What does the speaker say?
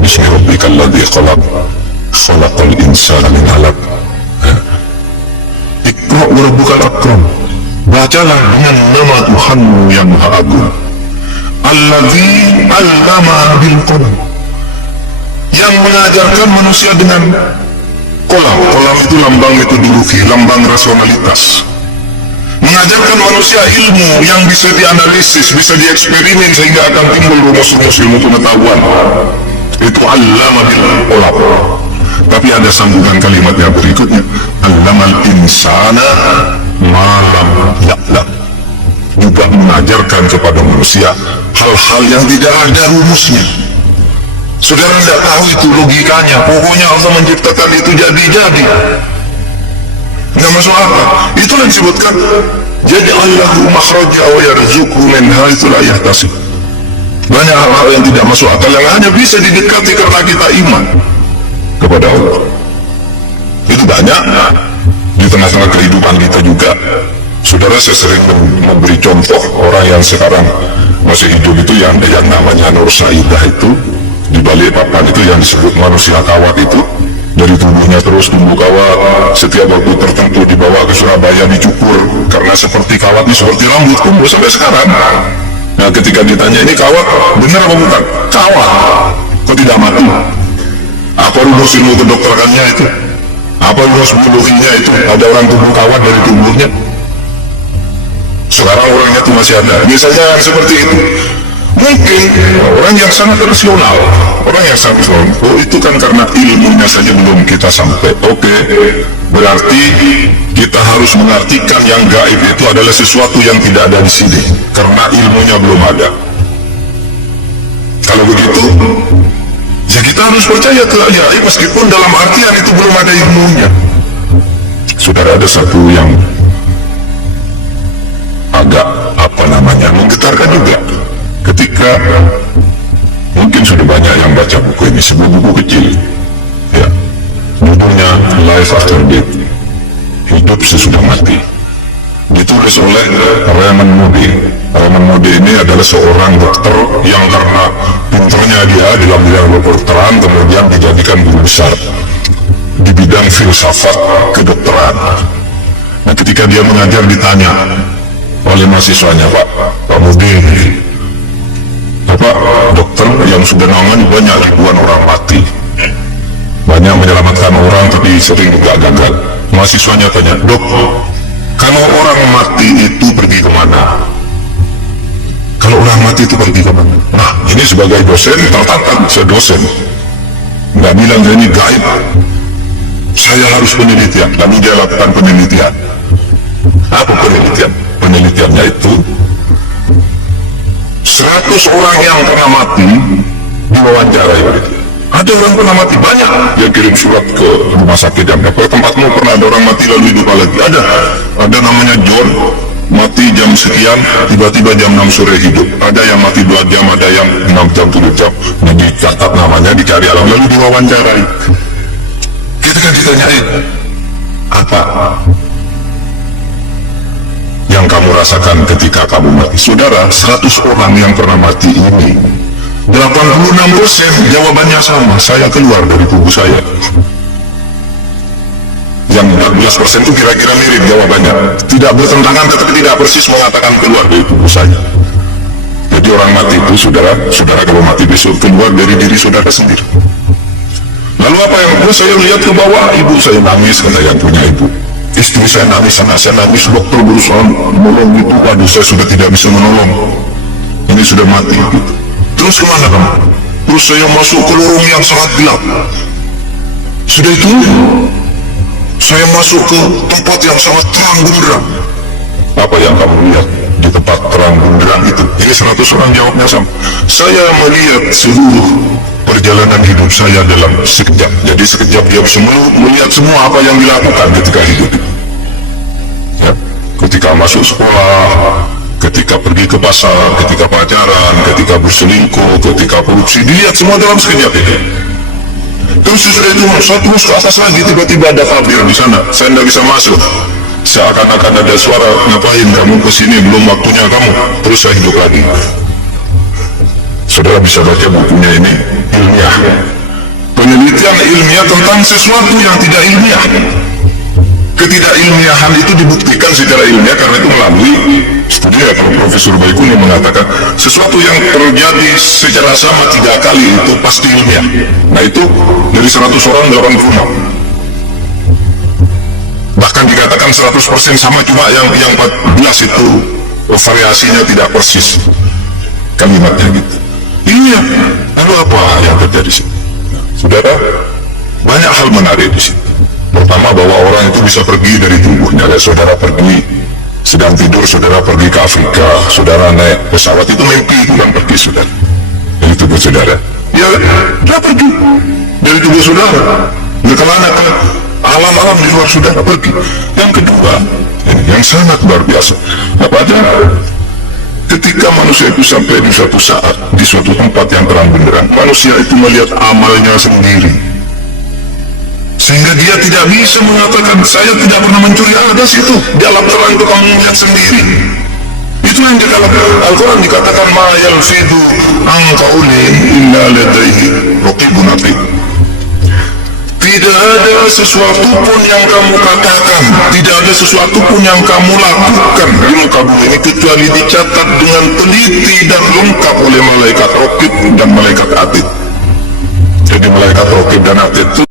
bismi rabbikal ladzi khalaq, khalaqal insana min 'alaq. Iqra wa rabbukal akram. Bacalah dengan nama Tuhanmu yang Maha Agung. Alladzi 'allama bil qalam. Yang mengajarkan manusia dengan kolam. Kolam itu lambang metodologi, lambang rasionalitas. Mengajarkan manusia ilmu yang bisa dianalisis, bisa dieksperimen sehingga akan timbul rumus-rumus ilmu pengetahuan. Itu 'allama bil qalam. Tapi ada sambungan kalimatnya berikutnya, 'allamal insana ma lam ya'lam. Juga mengajarkan kepada manusia hal-hal yang tidak ada rumusnya. Saudara tidak tahu itu logikanya, pokoknya Allah menciptakan itu jadi-jadi, nggak masuk akal. Itulah yang disebutkan jadi Allahu makhraja wa yarzuqhu min haitsu la yahtasib. Banyak hal-hal yang tidak masuk akal yang hanya bisa didekati karena kita iman kepada Allah. Itu banyak di tengah-tengah kehidupan kita juga. Saudara, saya sering memberi contoh orang yang sekarang masih hidup itu yang ada yang namanya Nur Saidah itu, di balik papan itu yang disebut manusia kawat itu, dari tubuhnya terus tumbuh kawat, setiap waktu tertentu dibawa ke Surabaya dicukur karena seperti kawat ini seperti rambut tumbuh sampai sekarang. Nah, ketika ditanya ini kawat benar apa bukan? Kawat, kok tidak mati? Apa rumus ilmu kedokterannya itu? Apa rumus biologinya itu? Ada orang tumbuh kawat dari tubuhnya. Sekarang orangnya itu masih ada. Biasanya yang seperti itu mungkin orang yang sangat rasional, orang yang sangat rasional. Oh, itu kan karena ilmunya saja belum kita sampai. Oke, berarti kita harus mengartikan yang gaib itu adalah sesuatu yang tidak ada di sini karena ilmunya belum ada. Kalau begitu, ya kita harus percaya ke gaib meskipun dalam artian itu belum ada ilmunya. Saudara, ada satu yang agak menggetarkan juga ketika mungkin sudah banyak yang baca buku ini, sebuah buku kecil ya, judulnya Life After Death, hidup sesudah mati, ditulis oleh Raymond Moody. Raymond Moody ini adalah seorang dokter yang karena pinternya dia dalam bidang kedokteran kemudian dijadikan guru besar di bidang filsafat kedokteran. Nah, ketika dia mengajar ditanya oleh mahasiswanya, Pak Moody, Bapak dokter yang sudah nangani banyak ribuan orang mati, banyak menyelamatkan orang tapi sering juga gagal. Mahasiswanya tanya, Dok, kalau orang mati itu pergi kemana? Kalau orang mati itu pergi kemana? Nah, ini sebagai dosen tertantang, saya dosen nggak bilang ini gaib, saya harus penelitian. Lalu dia lakukan penelitian. Apa penelitian? Penelitiannya itu 100 orang yang pernah mati diwawancarai. Ada orang pernah mati banyak, dia kirim surat ke rumah sakit yang ke tempatmu pernah ada orang mati lalu hidup lagi. Ada namanya John, mati jam sekian, tiba-tiba jam 6 sore hidup. Ada yang mati 2 jam, ada yang 6 jam, 7 jam. Nah, dicatat namanya, dicari alam, lalu diwawancarai. Kita kan ditanyain, apa yang kamu rasakan ketika kamu mati? Saudara, 100 orang yang pernah mati ini 86% jawabannya sama, saya keluar dari tubuh saya. Yang 14% itu kira-kira mirip jawabannya, tidak bertentangan tetapi tidak persis mengatakan keluar dari tubuh saya. Jadi orang mati itu, saudara kalau mati besok keluar dari diri saudara sendiri. Lalu apa yang saya lihat ke bawah, ibu saya nangis, kata yang punya ibu. Istri saya nangis, anak saya nangis, dokter berusaha menolong gitu, waduh saya sudah tidak bisa menolong, ini sudah mati gitu. Terus kemana kamu? Terus saya masuk ke lorong yang sangat gelap. Sudah itu saya masuk ke tempat yang sangat terang benderang. Apa yang kamu lihat di tempat terang benderang itu? Ini 100 orang jawabnya sama. Saya melihat seluruh perjalanan hidup saya dalam sekejap. Jadi sekejap dia bisa melihat semua apa yang dilakukan ketika hidup. Ya, ketika masuk sekolah, ketika pergi ke pasar, ketika pacaran, ketika berselingkuh, ketika korupsi, dilihat semua dalam sekejap itu. Terus sesudah itu saya terus ke atas lagi, tiba-tiba ada tabir di sana, saya tidak bisa masuk. Seakan-akan ada suara, ngapain kamu kesini, belum waktunya kamu. Terus saya hidup lagi. Saudara bisa baca bukunya ini, ilmiah. Penelitian ilmiah tentang sesuatu yang tidak ilmiah. Ketidakilmiahan itu dibuktikan secara ilmiah karena itu melalui studi. Ya, kalau Profesor Baikuni mengatakan sesuatu yang terjadi secara sama 3 kali itu pasti ilmiah. Nah itu dari 100 orang 80. Bahkan dikatakan 100% sama, cuma yang 14 itu variasinya tidak persis kalimatnya gitu. Ilmiah. Lalu apa yang terjadi sih? Saudara, banyak hal menarik di sini. Pertama, bahwa orang itu bisa pergi dari tubuhnya. Ya, saudara pergi sedang tidur, saudara pergi ke Afrika, saudara naik pesawat, itu mimpi, bukan pergi saudara dari tubuh saudara. Ya, dia pergi dari tubuh saudara, berkelana ke alam-alam di luar saudara, pergi. Yang kedua, yang sangat luar biasa, apa aja? Ketika manusia itu sampai di suatu saat, di suatu tempat yang terang benderang, manusia itu melihat amalnya sendiri, sehingga dia tidak bisa mengatakan saya tidak pernah mencuri. Ada situ di alam terang itu kamu melihat sendiri. Itu yang di dalam Al-Quran dikatakan ma yalfidu an qaulin illa ladaihi raqibun atid. Tidak ada sesuatu pun yang kamu katakan, tidak ada sesuatu pun yang kamu lakukan di muka bumi ini kecuali dicatat dengan teliti dan lengkap oleh malaikat raqib dan malaikat atid. Jadi malaikat raqib dan atid itu